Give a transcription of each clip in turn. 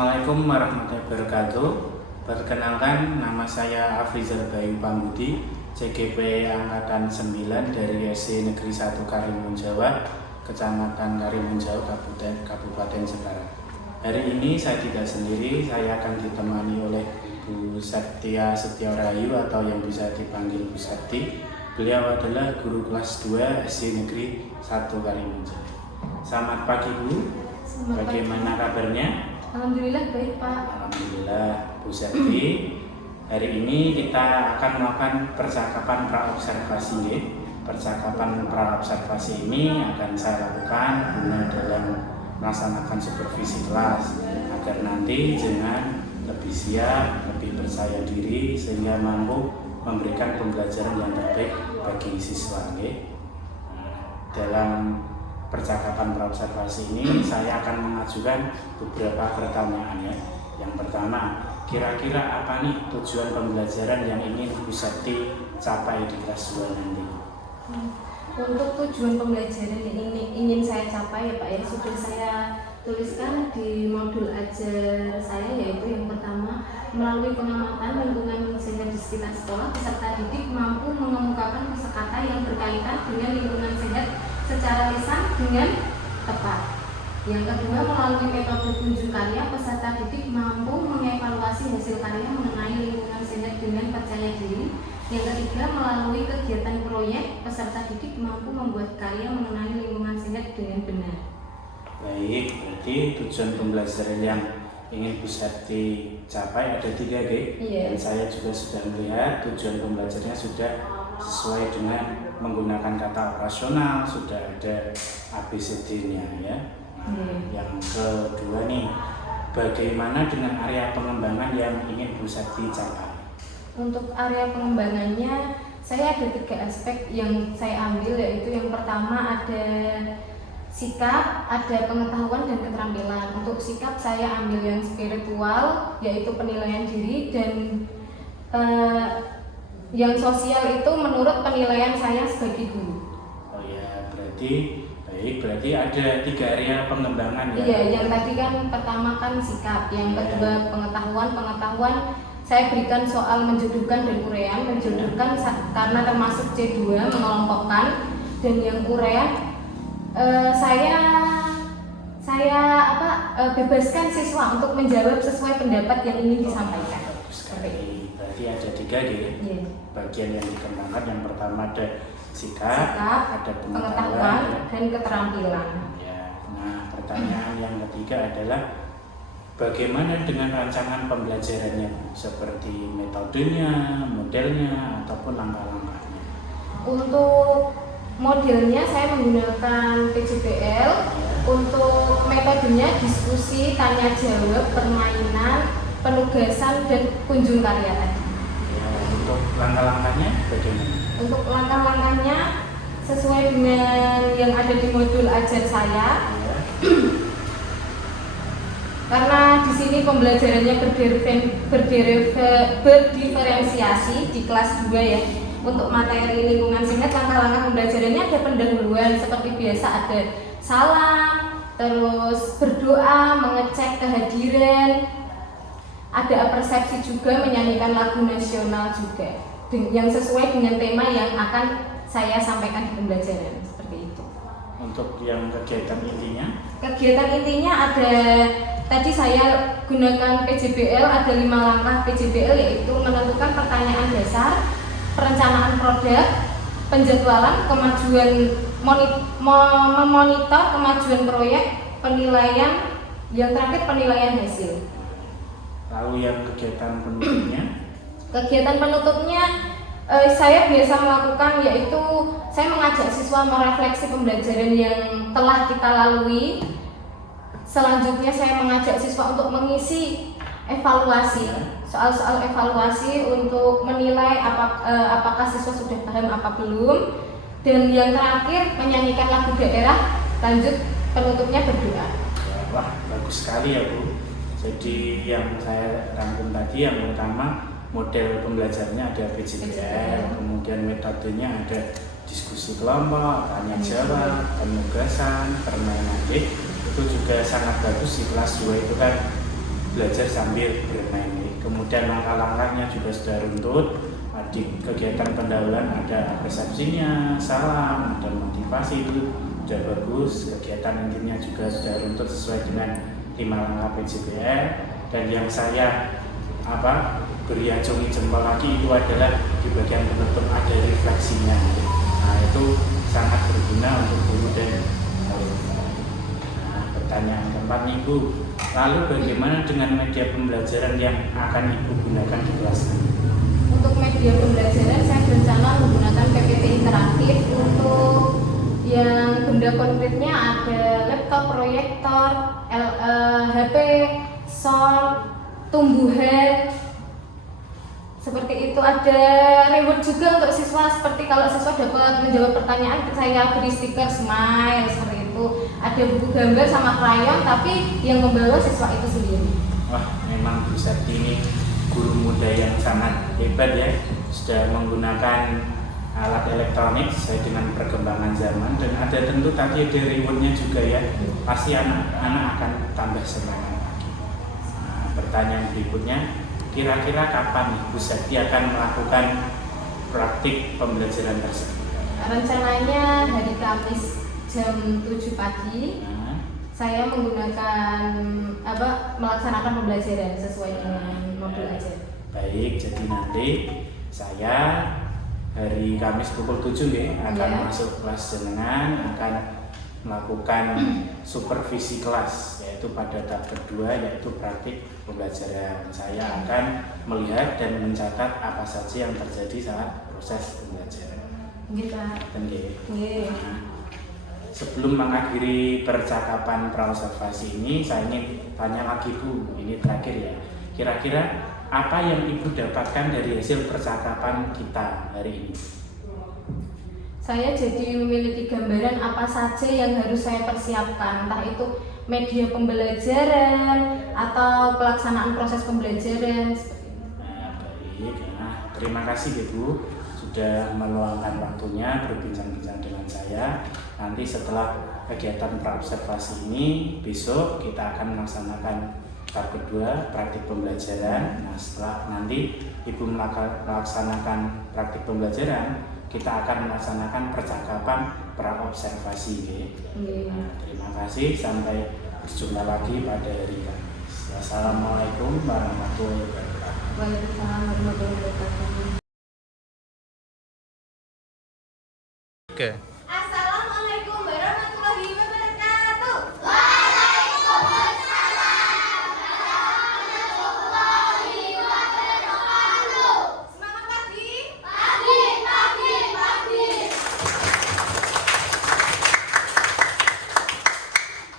Assalamualaikum warahmatullahi wabarakatuh. Perkenalkan, nama saya Afrizal Bayu Pambudi, CGP Angkatan 9 dari SD Negeri 1 Karimun Jawa, Kecamatan Karimun Jawa, Kabupaten Jepara. Hari ini saya tidak sendiri, saya akan ditemani oleh Bu Septia Setiarahayu atau yang bisa dipanggil Bu Septi. Beliau adalah guru kelas 2 SD Negeri 1 Karimun Jawa. Selamat pagi Bu, bagaimana kabarnya? Alhamdulillah baik Pak. Alhamdulillah Bu Septi. Hari ini kita akan melakukan percakapan praobservasi. Percakapan praobservasi ini akan saya lakukan guna dalam melaksanakan supervisi kelas agar nanti dengan lebih siap, lebih percaya diri sehingga mampu memberikan pembelajaran yang terbaik bagi siswa. Dalam percakapan praobservasi ini saya akan mengajukan beberapa pertanyaan ya. Yang pertama, kira-kira apa nih tujuan pembelajaran yang ingin Bu Septi capai di kelas 2 nanti? Untuk tujuan pembelajaran yang ingin saya capai ya Pak ya, sudah saya tuliskan di modul ajar saya, yaitu yang pertama, melalui pengamatan lingkungan senior di sekitar sekolah, peserta didik mampu mengemukakan kosakata yang berkaitan dengan lingkungan sehat secara lisan dengan tepat. Yang kedua, melalui metode kunjung karya, peserta didik mampu mengevaluasi hasil karya mengenai lingkungan sehat dengan percaya diri. Yang ketiga, melalui kegiatan proyek, peserta didik mampu membuat karya mengenai lingkungan sehat dengan benar. Baik, berarti tujuan pembelajaran yang ingin Bu Septi capai ada 3 Iya. Dan saya juga sudah melihat tujuan pembelajarannya sudah sesuai dengan menggunakan kata operasional, sudah ada ABCD-nya ya. Nah, yang kedua nih, bagaimana dengan area pengembangan yang ingin Bu Septi capai? Untuk area pengembangannya, saya ada 3 aspek yang saya ambil, yaitu yang pertama ada sikap, ada pengetahuan dan keterampilan. Untuk sikap saya ambil yang spiritual, yaitu penilaian diri, dan yang sosial itu menurut penilaian saya sebagai guru. Oh ya, berarti ada 3 area pengembangan ya? Iya, yang tadi kan pertama kan sikap, yang kedua pengetahuan saya berikan soal menjodohkan dan uraian. Menjodohkan karena termasuk C2 mengelompokkan, dan yang uraian saya bebaskan siswa untuk menjawab sesuai pendapat yang ingin disampaikan. Bagus sekali. Berarti ada 3 Iya. bagian yang dikembangkan. Yang pertama ada sikap, ada pengetahuan dan keterampilan. Ya. Nah, pertanyaan yang ketiga adalah bagaimana dengan rancangan pembelajarannya, seperti metodenya, modelnya, ataupun langkah-langkahnya? Untuk modelnya saya menggunakan PJBL. Untuk metodenya diskusi, tanya jawab, permainan, penugasan, dan kunjung karya tadi. Ya, untuk langkah-langkahnya bagaimana? Untuk langkah-langkahnya sesuai dengan yang ada di modul ajar saya. Ya. Karena di sini pembelajarannya berdiferensiasi di kelas 2 ya. Untuk materi lingkungan sehat, langkah-langkah pembelajarannya ada pendahuluan seperti biasa, ada salam, terus berdoa, mengecek kehadiran, ada persepsi juga, menyanyikan lagu nasional juga, yang sesuai dengan tema yang akan saya sampaikan di pembelajaran, seperti itu. Untuk yang kegiatan intinya? Kegiatan intinya ada, tadi saya gunakan PJBL, ada 5 langkah PJBL, yaitu menentukan pertanyaan dasar, perencanaan produk, penjadwalan, kemajuan, memonitor kemajuan proyek, penilaian, yang terakhir penilaian hasil. Lalu yang kegiatan penutupnya? Kegiatan penutupnya saya biasa melakukan, yaitu saya mengajak siswa merefleksi pembelajaran yang telah kita lalui. Selanjutnya saya mengajak siswa untuk mengisi evaluasi, soal-soal evaluasi untuk menilai apakah siswa sudah paham apa belum. Dan yang terakhir menyanyikan lagu daerah, lanjut penutupnya berdoa. Wah, bagus sekali ya Bu. Jadi yang saya rangkum tadi, yang pertama model pembelajarannya ada PJBL, kemudian metodenya ada diskusi kelompok, tanya jawab, penugasan, permainan. Itu juga sangat bagus di kelas 2 itu kan belajar sambil bermain. Kemudian langkah-langkahnya juga sudah runtut. Di kegiatan pendahuluan ada resepsinya, salam, ada motivasi, itu sudah bagus. Kegiatan intinya juga sudah runtut sesuai dengan 5 langkah PJBR. Dan yang saya beri acungi jempol lagi itu adalah di bagian penutup ada refleksinya. Nah, itu sangat berguna untuk guru dan murid. Nah, pertanyaan keempat nih Bu, lalu bagaimana dengan media pembelajaran yang akan Ibu gunakan di kelas? Untuk media pembelajaran saya berencana menggunakan PPT interaktif. Untuk yang benda konkretnya ada laptop, proyektor, HP, sol, tumbuhan, seperti itu. Ada reward juga untuk siswa, seperti kalau siswa dapat menjawab pertanyaan saya beri stiker smile seperti itu. Ada buku gambar sama krayon, tapi yang membawa siswa itu sendiri. Wah, memang Bu Septi ini guru muda yang sangat hebat ya, sudah menggunakan alat elektronik sesuai dengan perkembangan zaman. Dan ada tentu tadi ada rewardnya juga ya, pasti anak-anak akan tambah semangat lagi. Nah, pertanyaan berikutnya, kira-kira kapan Bu Septi akan melakukan praktik pembelajaran tersebut? Rencananya hari Kamis jam 7 pagi. Saya menggunakan melaksanakan pembelajaran sesuai dengan modul ajar. Baik, jadi nanti saya hari Kamis pukul 7 ya, akan masuk kelas jenengan, akan melakukan supervisi kelas, yaitu pada tahap kedua, yaitu praktik pembelajaran. Saya akan melihat dan mencatat apa saja yang terjadi saat proses pembelajaran. Gitu. Nah, sebelum mengakhiri percakapan praobservasi ini, saya ingin tanya lagi Bu, ini terakhir ya. Kira-kira apa yang Ibu dapatkan dari hasil percakapan kita hari ini? Saya jadi memiliki gambaran apa saja yang harus saya persiapkan, entah itu media pembelajaran atau pelaksanaan proses pembelajaran. Baik, terima kasih Ibu sudah meluangkan waktunya berbincang-bincang dengan saya. Nanti setelah kegiatan praobservasi ini, besok kita akan melaksanakan tahap kedua, praktik pembelajaran. Nah, setelah nanti Ibu melaksanakan praktik pembelajaran, kita akan melaksanakan percakapan praobservasi. Nah, terima kasih, sampai berjumpa lagi pada hari Kamis. Wassalamualaikum warahmatullahi wabarakatuh. Waalaikumsalam warahmatullahi wabarakatuh. Oke. Assalamualaikum warahmatullahi wabarakatuh. Semangat pagi.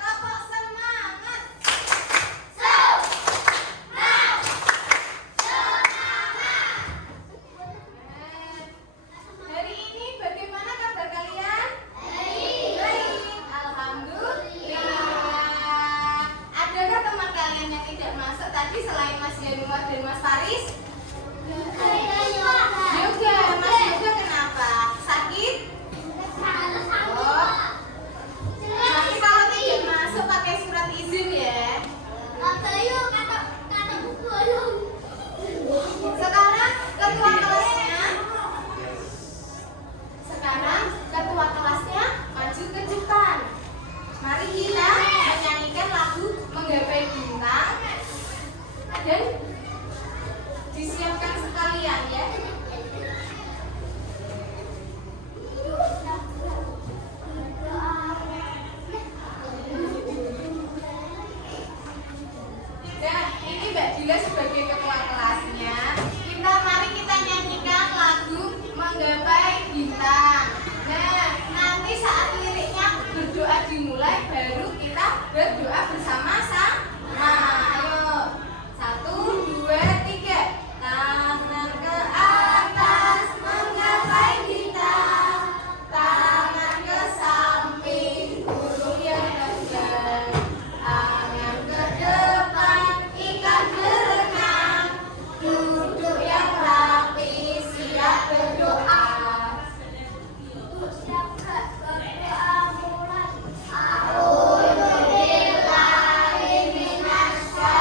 Tepuk semangat. Hari ini bagaimana kabar kalian? Baik. Alhamdulillah. Adakah teman kalian yang tidak masuk tadi selain Mas Yanuar dan Mas Faris? Yoga. Mas Yoga kenapa? Sakit? Oh. Nanti kalau tidak masuk pakai surat izin ya. Sekarang ketua kelasnya maju ke depan. Mari kita menyanyikan lagu Menggapai Bintang dan disiapkan sekalian ya. Dan ini Mbak Dila sebagai ketua kelasnya. Mari kita nyanyikan lagu Menggapai Bintang. Nah, nanti saat liriknya berdoa dimulai, baru kita berdoa bersama-sama. Ayo, 1, 2, 3. Tangan ke atas menggapai bintang, tangan ke samping burung yang terbang, tangan ke depan ikan berenang, duduk yang rapi siap berdoa. A'udzubillahi minasy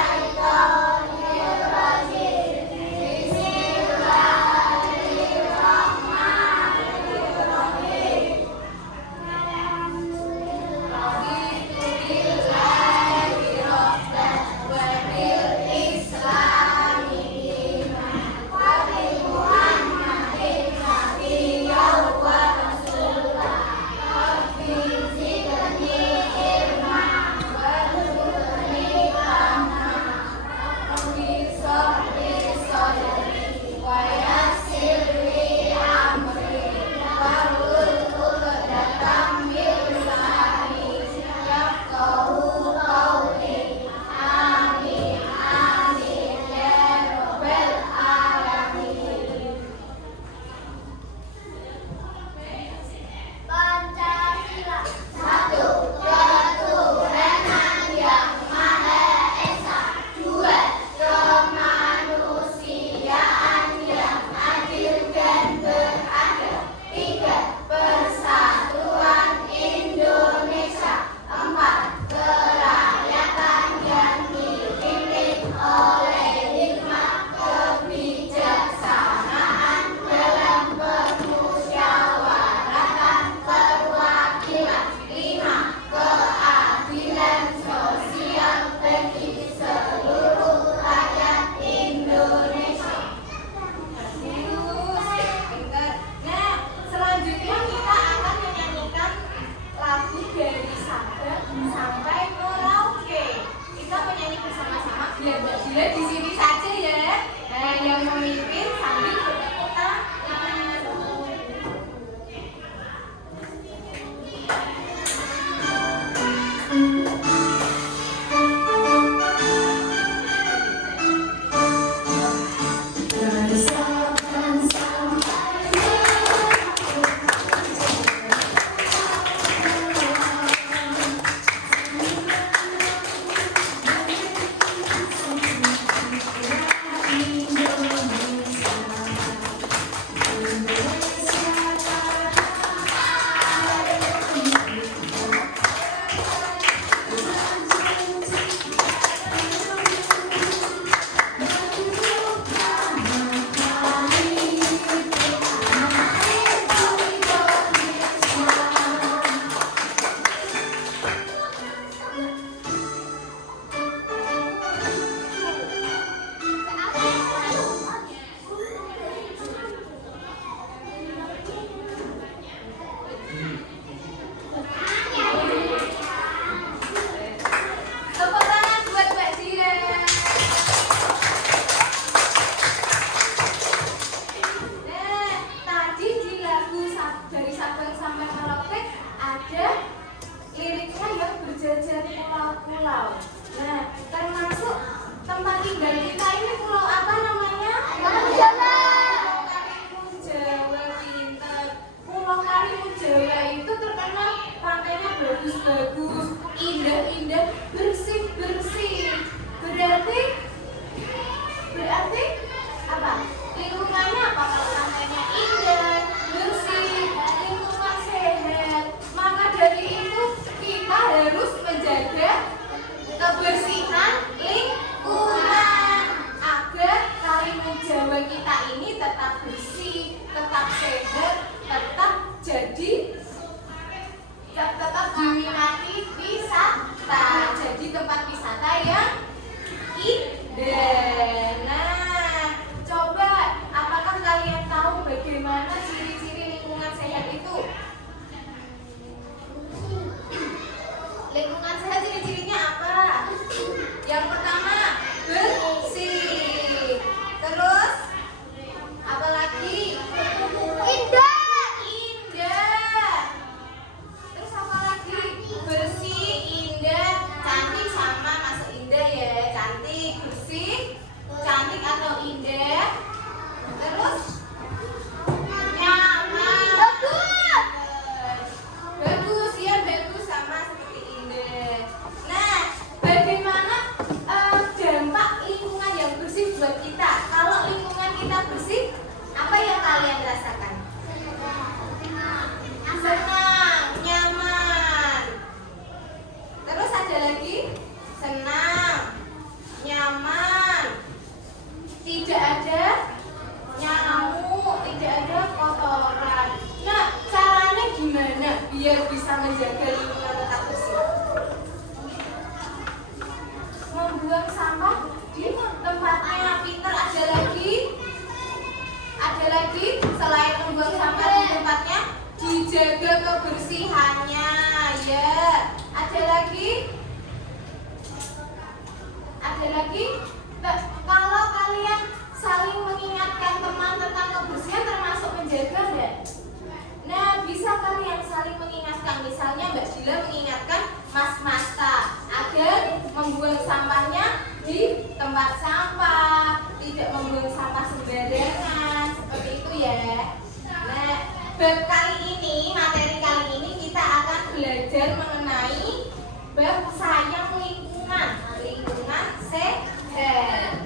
bab kali ini, materi kali ini kita akan belajar mengenai bab sayang lingkungan, lingkungan sehat.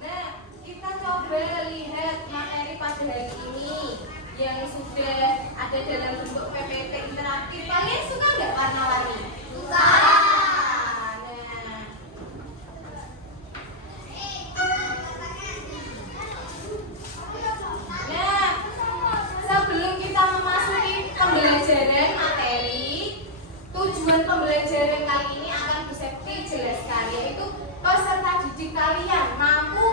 Nah, kita coba lihat materi pada hari ini yang sudah ada dalam bentuk PPT interaktif. Kalian suka nggak warna-warni? Suka. Nah, sebelum kita memasuki pembelajaran materi, tujuan pembelajaran kali ini akan Bu Septi jelaskan, yaitu peserta didik kalian mampu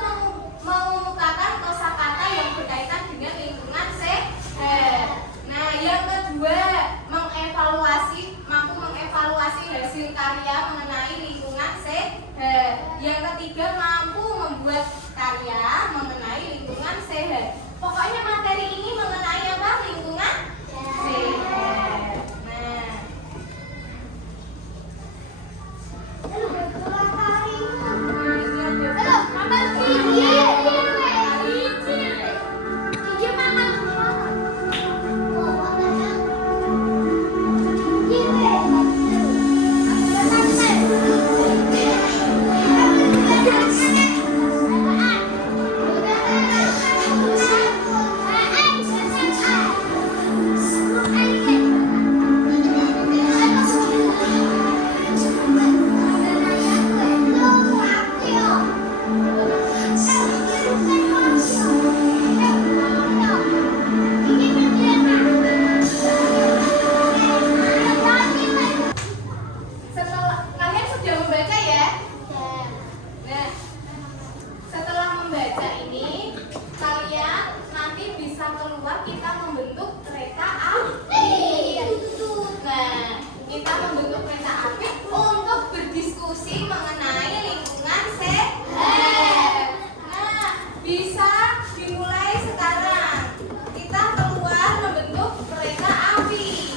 mengemukakan kosakata yang berkaitan dengan lingkungan sehat. Nah, yang kedua, mampu mengevaluasi hasil karya mengenai lingkungan sehat. Yang ketiga, mampu membuat karya mengenai lingkungan sehat. Pokoknya materi ini mengenai apa? Lingkungan sehat. Kalian sudah membaca ya? Nah, setelah membaca ini, kalian nanti bisa keluar kita membentuk kereta api. Nah, kita membentuk kereta api untuk berdiskusi mengenai lingkungan sehat. Nah, bisa dimulai sekarang. Kita keluar membentuk kereta api.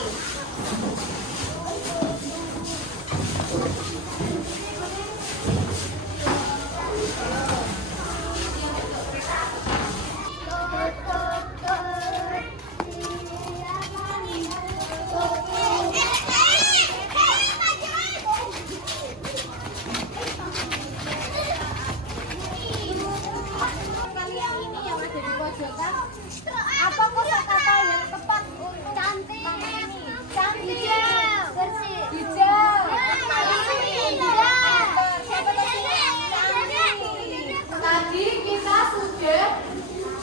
Kalian ini yang ada di pojokan, apa kosakata yang tepat untuk cantik ini? Cantik, bersih, hijau, tadi kita sudah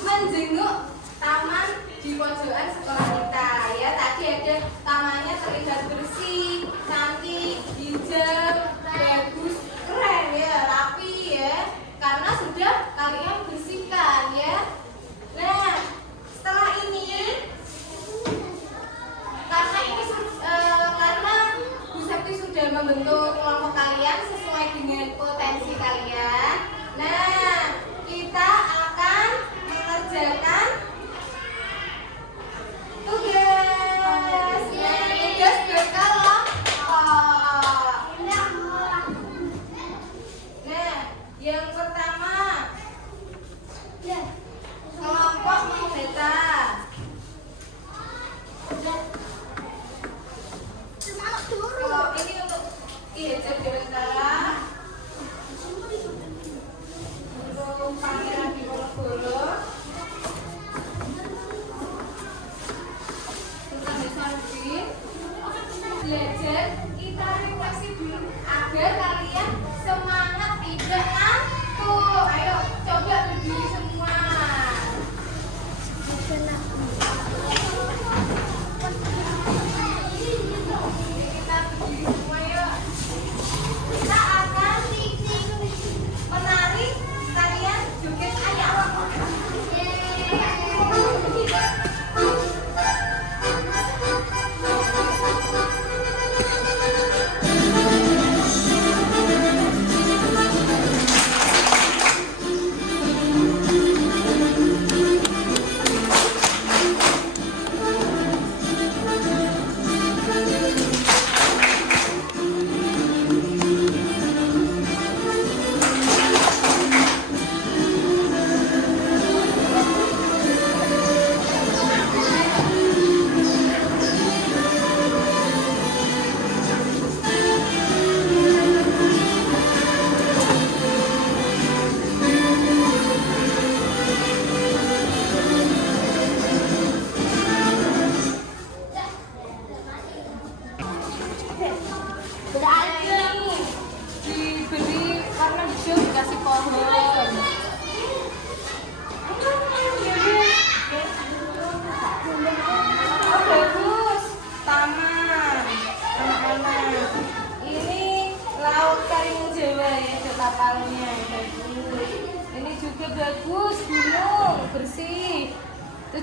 menjenguk taman di pojokan sekolah kita ya. Tadi ada tamannya terlihat bersih, cantik, hijau, bagus, keren ya, rapi ya. Karena sudah kalian bersihkan ya. Nah, setelah ini karena ini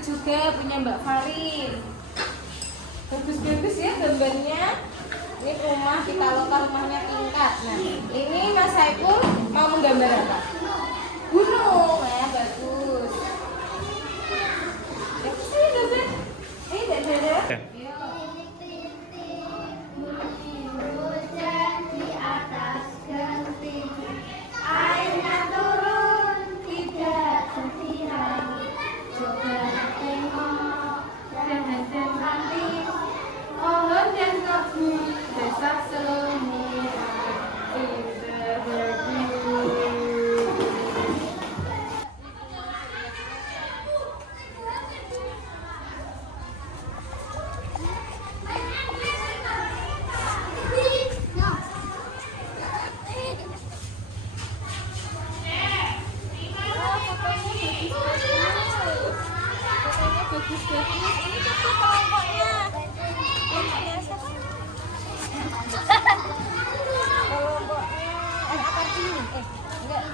juga punya Mbak Farin. Bagus-bagus ya gambarnya. Ini rumah kita lokal, rumahnya tingkat. Nah, ini Mas Saiful mau menggambar apa? Gunung, ya bagus. Ya, saya gambar. Dadah. Bagus-bagus. Ini coba kelompoknya. Kelompoknya siapa? Kelompoknya apa ini? Enggak.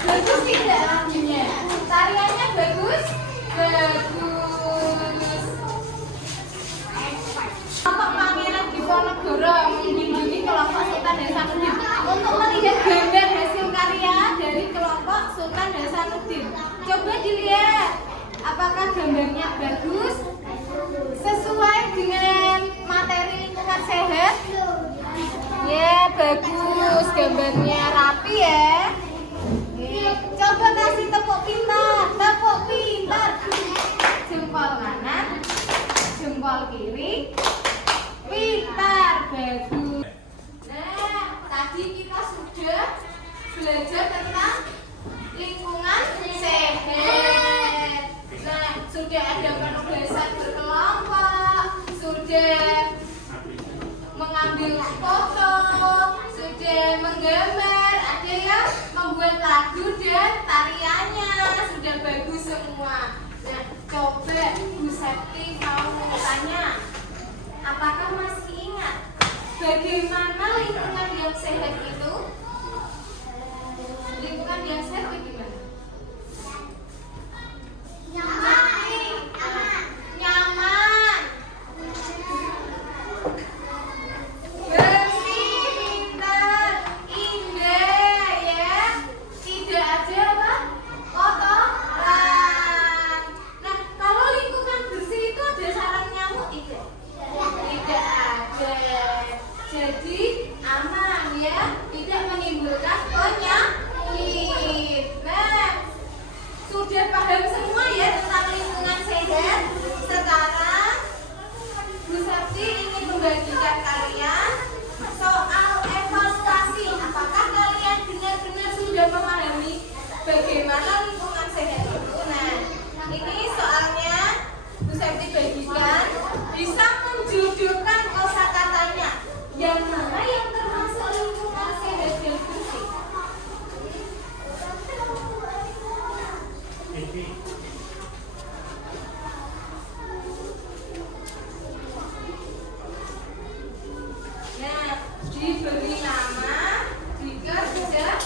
Bagus tidak lagunya? Tariannya bagus? Bagus. Kelompok Pangeran Diponegoro mengunjungi kelompok Sultan Hasanuddin untuk melihat gambar hasil karya dari kelompok Sultan Hasanuddin. Coba dilihat, apakah gambarnya bagus? Sesuai dengan materi lingkungan sehat? Ya, bagus. Gambarnya rapi ya. Coba kasih tepuk pintar, jempol kanan, jempol kiri, pintar, bagus. Nah, tadi kita sudah belajar tentang lingkungan sehat. Nah, sudah ada penugasan berkelompok, sudah mengambil foto, sudah menggambar, ada yang membuat lagu dan tariannya sudah bagus semua. Nah, coba Bu Septi mau tanya, apakah masih ingat bagaimana lingkungan yang sehat itu? Lingkungan yang sehat bagaimana? Nyaman. Bersih, pintar, indah ya. Tidak ada apa? Kotoran. Nah, kalau lingkungan bersih itu ada sarang nyamuk tidak? Tidak ada. Jadi aman ya, tidak menimbulkan penyakit. Nah, sudah paham semua ya tentang lingkungan sehat. Sekarang Bu Septi ingin membagikan kalian soal evaluasi. Apakah kalian benar-benar sudah memahami bagaimana lingkungan sehat itu? Nah, ini soalnya Bu Septi bagikan, bisa menjudulkan kosakatanya. Yang mana yang termasuk lingkungan sehat dan bersih? Nah, diberi nama, dikerjakan.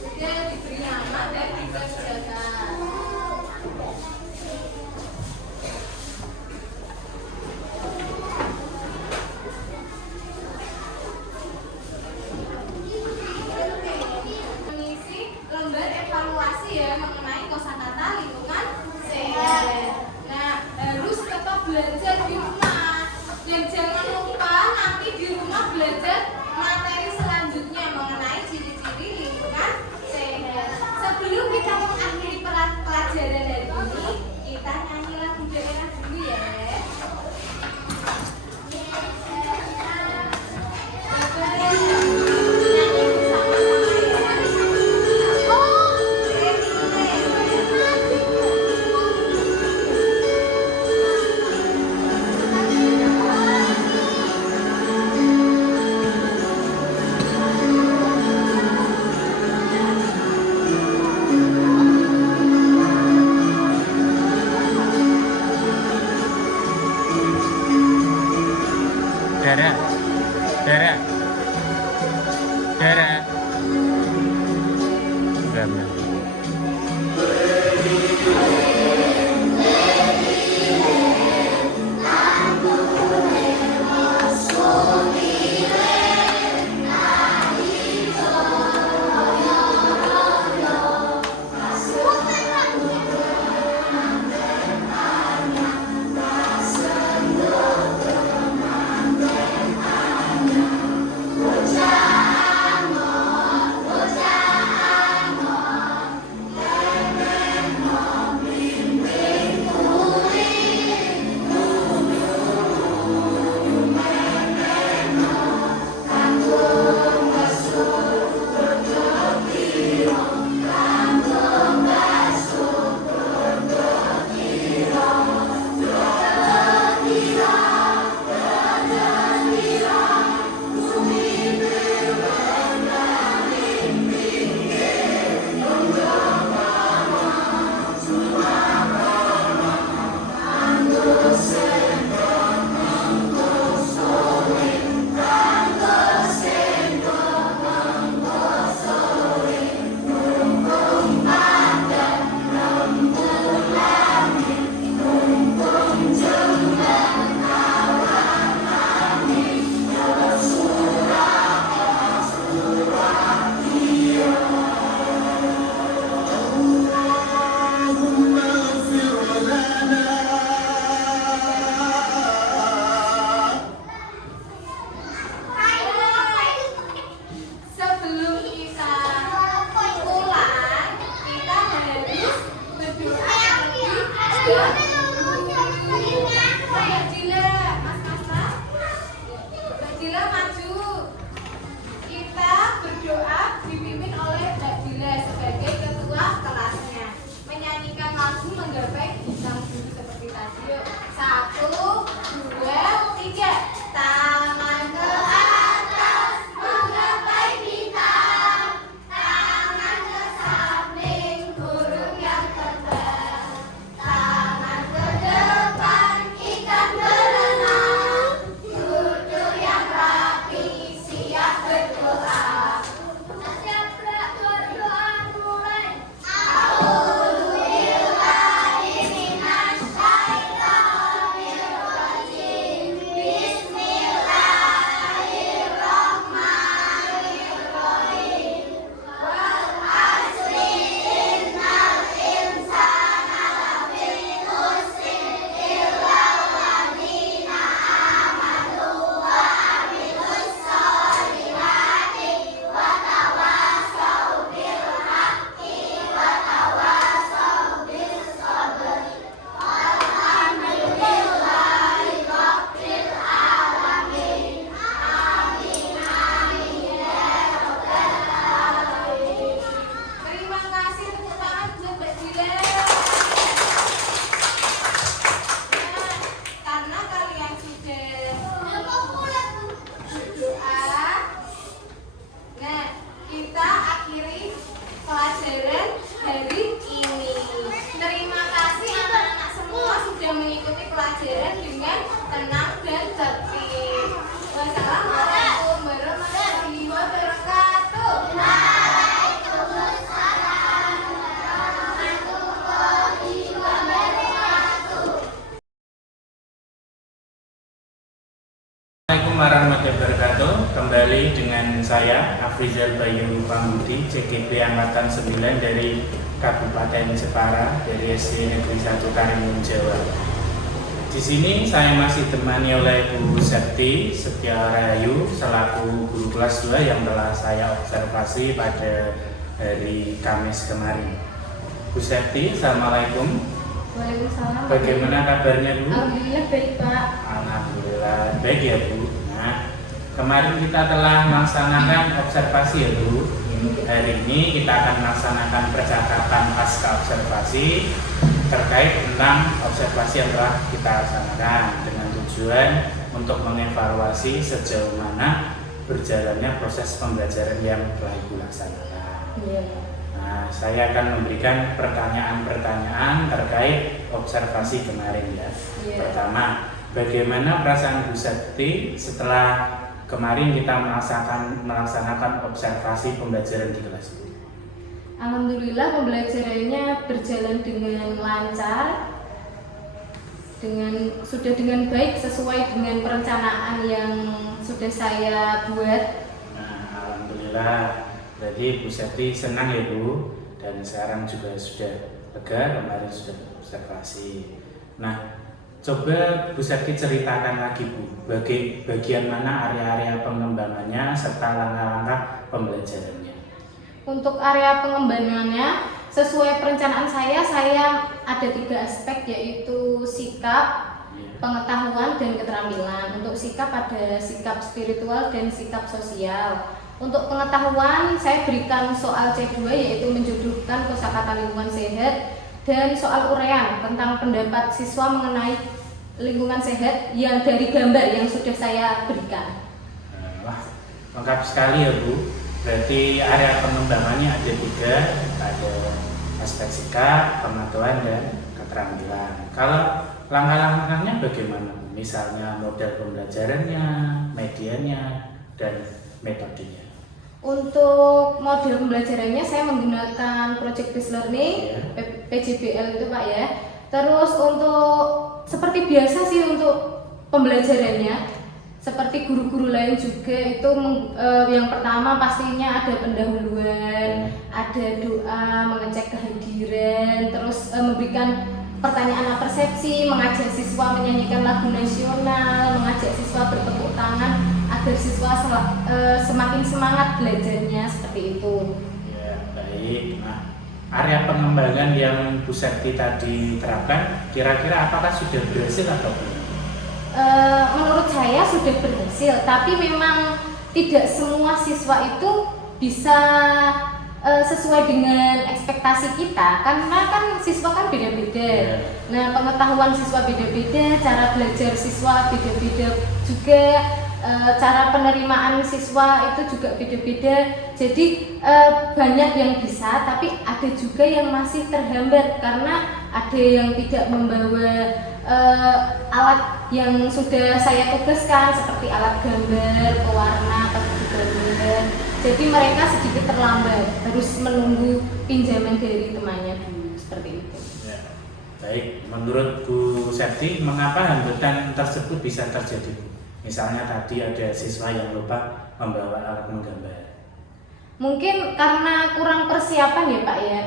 Sudah diberi nama dan dikerjakan. Dila maju. Kita berdoa dipimpin oleh Mbak Dila sebagai ketua kelasnya. Menyanyikan lagu menggapai bintang biru seperti tadi. Yuk. 1, 2, 3. Tangan ke atas menggapai bintang. Tangan ke samping burung yang terbang. Tangan ke depan ikan berenang. Duduk yang rapi siap berdoa. Siap berdoa mulai. Terima kasih tepuk tangan buat Mbak Dila. Nah, karena kalian sudah berdoa, nah kita akhiri pelajaran hari ini. Terima kasih anak-anak semua sudah mengikuti pelajaran dengan tenang dan tertib. Wassalamualaikum warahmatullahi wabarakatuh. Assalamualaikum warahmatullahi wabarakatuh. Kembali dengan saya Afrizal Bayu Pambudi, CGP Angkatan 9 dari Kabupaten Jepara, dari SD Negeri 1 Karimun Jawa. Di sini saya masih ditemani oleh Bu Septi Setiarahayu selaku guru kelas 2 yang telah saya observasi pada hari Kamis kemarin. Bu Septi, Assalamualaikum. Waalaikumsalam. Bagaimana kabarnya, Bu? Alhamdulillah baik, Pak. Alhamdulillah baik ya, Bu. Nah, kemarin kita telah melaksanakan observasi ya, Bu. Hari ini kita akan melaksanakan percakapan pasca observasi terkait tentang observasi yang telah kita laksanakan dengan tujuan untuk mengevaluasi sejauh mana berjalannya proses pembelajaran yang telah Ibu laksanakan. Iya. Nah, saya akan memberikan pertanyaan-pertanyaan terkait observasi kemarin ya. Iya. Pertama, bagaimana perasaan Bu Septi setelah kemarin kita melaksanakan observasi pembelajaran di kelas ini? Alhamdulillah pembelajarannya berjalan dengan lancar, sudah dengan baik sesuai dengan perencanaan yang sudah saya buat. Nah, alhamdulillah. Berarti Bu Septi senang ya, Bu, dan sekarang juga sudah lega, kemarin sudah observasi. Nah, coba Bu Septi ceritakan lagi, Bu, bagian mana area-area pengembangannya serta langkah-langkah pembelajarannya. Untuk area pengembangannya sesuai perencanaan saya ada 3 aspek, yaitu sikap, pengetahuan, dan keterampilan. Untuk sikap ada sikap spiritual dan sikap sosial. Untuk pengetahuan saya berikan soal C2 yaitu menjodohkan kosakata lingkungan sehat dan soal uraian tentang pendapat siswa mengenai lingkungan sehat yang dari gambar yang sudah saya berikan. Wah, lengkap sekali ya, Bu. Berarti area pengembangannya ada 3, ada aspek sikap, pengetahuan, dan keterampilan. Kalau langkah-langkahnya bagaimana? Misalnya model pembelajarannya, medianya, dan metodenya. Untuk model pembelajarannya saya menggunakan project based learning, PJBL itu, Pak ya. Terus untuk seperti biasa sih untuk pembelajarannya, seperti guru-guru lain juga itu yang pertama pastinya ada pendahuluan, ada doa, mengecek kehadiran, terus memberikan pertanyaan persepsi, mengajak siswa menyanyikan lagu nasional, mengajak siswa bertepuk tangan agar siswa semakin semangat belajarnya, seperti itu. Ya, baik. Nah, area pengembangan yang Bu Septi tadi terapkan, kira-kira apakah sudah berhasil atau belum? Menurut saya sudah berhasil, tapi memang tidak semua siswa itu bisa sesuai dengan ekspektasi kita, karena kan siswa kan beda-beda. Nah, pengetahuan siswa beda-beda, cara belajar siswa beda-beda juga, cara penerimaan siswa itu juga beda-beda. Jadi banyak yang bisa, tapi ada juga yang masih terhambat karena ada yang tidak membawa alat yang sudah saya tugaskan seperti alat gambar, pewarna, atau buku gambar. Jadi mereka sedikit terlambat, harus menunggu pinjaman dari temannya dulu, seperti itu. Ya. Baik, menurut Bu Septi, mengapa hambatan tersebut bisa terjadi? Misalnya tadi ada siswa yang lupa membawa alat menggambar. Mungkin karena kurang persiapan ya Pak ya.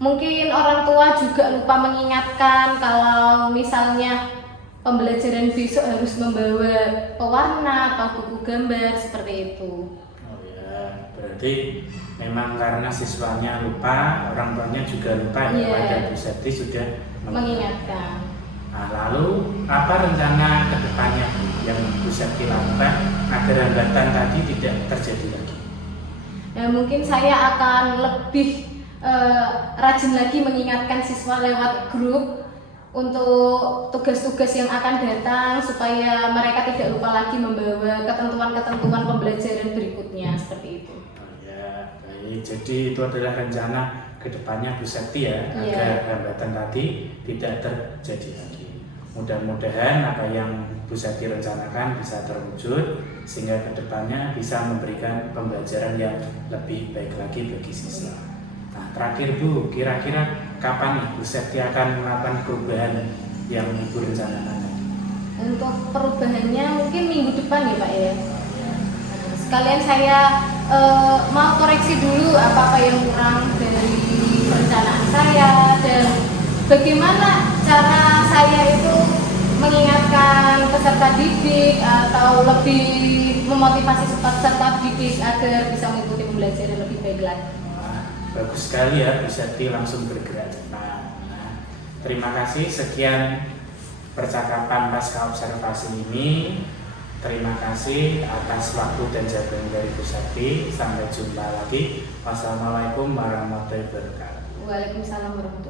Mungkin orang tua juga lupa mengingatkan kalau misalnya pembelajaran besok harus membawa pewarna atau buku gambar seperti itu. Oh ya, berarti memang karena siswanya lupa, orang tuanya juga lupa ya, dan Bu Septi sudah mengingatkan. Nah, lalu apa rencana kedepannya yang Bu Septi lakukan agar hambatan tadi tidak terjadi lagi? Ya, mungkin saya akan lebih rajin lagi mengingatkan siswa lewat grup untuk tugas-tugas yang akan datang supaya mereka tidak lupa lagi membawa ketentuan-ketentuan pembelajaran berikutnya seperti itu. Oh ya, baik. Jadi itu adalah rencana kedepannya Bu Septi ya, agar hambatan tadi tidak terjadi lagi. Mudah-mudahan apa yang Bu Septi rencanakan bisa terwujud sehingga kedepannya bisa memberikan pembelajaran yang lebih baik lagi bagi siswa. Nah, terakhir Bu, kira-kira kapan nih Bu Septi akan melakukan perubahan yang Ibu rencanakan tadi? Untuk perubahannya mungkin minggu depan ya Pak ya. Sekalian saya mau koreksi dulu apa-apa yang kurang dari perencanaan saya dan bagaimana cara saya itu mengingatkan peserta didik atau lebih memotivasi peserta didik agar bisa mengikuti pembelajaran lebih baik lagi. Bagus sekali ya, Bu Septi langsung bergerak cepat. Nah, terima kasih, sekian percakapan pasca observasi ini. Terima kasih atas waktu dan jawaban dari Bu Septi. Sampai jumpa lagi. Wassalamualaikum warahmatullahi wabarakatuh. Waalaikumsalam warahmatullahi wabarakatuh.